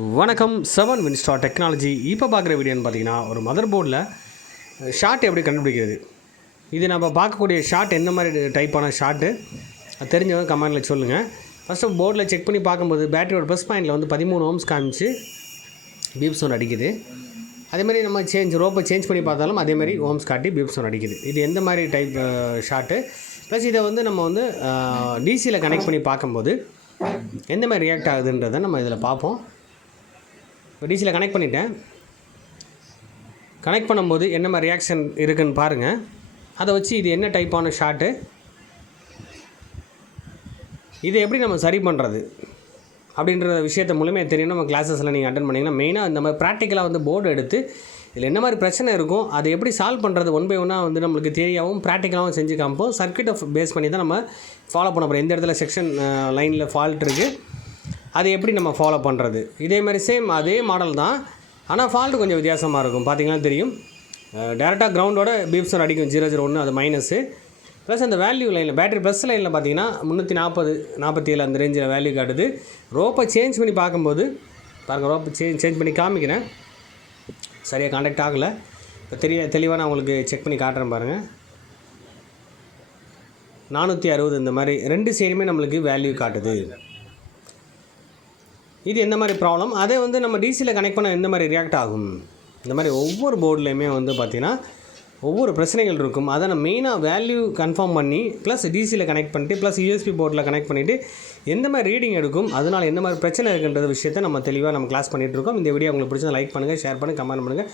வணக்கம் 7 Winstar technology. இப்போ பார்க்குற வீடியோன்னு பார்த்தீங்கன்னா, ஒரு மதர் போர்டில் ஷார்ட் எப்படி கண்டுபிடிக்கிறது. இது நம்ம பார்க்கக்கூடிய ஷார்ட் எந்த மாதிரி டைப்பான ஷார்ட்டு தெரிஞ்சவங்க கமெண்டில் சொல்லுங்கள். ஃபஸ்ட்டு போர்டில் செக் பண்ணி பார்க்கும்போது பேட்டரியோட ப்ளஸ் பாயிண்டில் வந்து 13 ஓம்ஸ் காமிச்சு பீப் சவுண்ட் அடிக்குது. அதேமாதிரி நம்ம ரோப்பை சேஞ்ச் பண்ணி பார்த்தாலும் அதேமாதிரி ஓம்ஸ் காட்டி பீப் சவுண்ட் அடிக்குது. இது எந்த மாதிரி டைப் ஷார்ட்டு. ப்ளஸ் இதை வந்து நம்ம வந்து டிசியில் கனெக்ட் பண்ணி பார்க்கும்போது எந்த மாதிரி ரியாக்ட் ஆகுதுன்றதை நம்ம இதில் பார்ப்போம். இப்போ டிசியில் கனெக்ட் பண்ணிவிட்டேன். கனெக்ட் பண்ணும்போது என்ன மாதிரி ரியாக்ஷன் இருக்குதுன்னு பாருங்கள். அதை வச்சு இது என்ன டைப்பான ஷார்ட்டு, இதை எப்படி நம்ம சரி பண்ணுறது அப்படின்ற விஷயத்தை மூலமே தெரியும். நம்ம கிளாஸஸில் நீங்கள் அட்டன் பண்ணிங்கன்னா மெயினாக இந்த மாதிரி ப்ராக்டிக்கலாக வந்து போர்டு எடுத்து இதில் என்ன மாதிரி பிரச்சனை இருக்கும் அதை எப்படி சால்வ் பண்ணுறது ஒன் பை ஒன்னாக வந்து நம்மளுக்கு தெரியாகவும் ப்ராக்டிக்கலாகவும் செஞ்சு காமிப்போம். சர்க்யூட்டை பேஸ் பண்ணி தான் நம்ம ஃபாலோ பண்ண போகிறோம். எந்த இடத்துல செக்ஷன் லைனில் ஃபால்ட் இருக்குது அது எப்படி நம்ம ஃபாலோ பண்ணுறது. இதே மாதிரி சேம் அதே மாடல் தான், ஆனால் ஃபால்ட்டு கொஞ்சம் வித்தியாசமாக இருக்கும். பார்த்திங்கன்னா தெரியும், டேரெக்டாக கிரவுண்டோட பீப் சவுண்ட் அடிக்கும் 001, அது மைனஸு. ப்ளஸ் அந்த வேல்யூ லைனில் பேட்டரி ப்ளஸ் லைனில் பார்த்தீங்கன்னா 347 அந்த ரேஞ்சில் வேல்யூ காட்டுது. ரோப்பை சேஞ்ச் பண்ணி பார்க்கும்போது பாருங்கள், ரோப்பை சேஞ்ச் பண்ணி காமிக்கிறேன். சரியாக கான்டாக்ட் ஆகலை. இப்போ தெளிவாக நான் உங்களுக்கு செக் பண்ணி காட்டுறேன் பாருங்கள். 460 இந்த மாதிரி 2 சைடுமே நம்மளுக்கு வேல்யூ காட்டுது. இது எந்த மாதிரி ப்ராப்ளம், அதை வந்து நம்ம டிசியில் கனெக்ட் பண்ண எந்த மாதிரி ரியாக்ட் ஆகும். இந்த மாதிரி ஒவ்வொரு போர்ட்லேயுமே வந்து பார்த்திங்கன்னா ஒவ்வொரு பிரச்சனைகள் இருக்கும். அதை நம்ம மெயினாக வேல்யூ கன்ஃபார்ம் பண்ணி ப்ளஸ் டிசியில் கனெக்ட் பண்ணிட்டு ப்ளஸ் யூஎஸ்பி போர்ட்டில் கனெக்ட் பண்ணிவிட்டு எந்த மாதிரி ரீடிங் எடுக்கும், அதனால் எந்த மாதிரி பிரச்சனை இருக்குன்ற விஷயத்தை நம்ம தெளிவாக நம்ம கிளாஸ் பண்ணிகிட்ருக்கோம். இந்த வீடியோ உங்களுக்கு பிடிச்சதை லைக் பண்ணுங்கள், ஷேர் பண்ணுங்கள், கமெண்ட் பண்ணுங்கள்.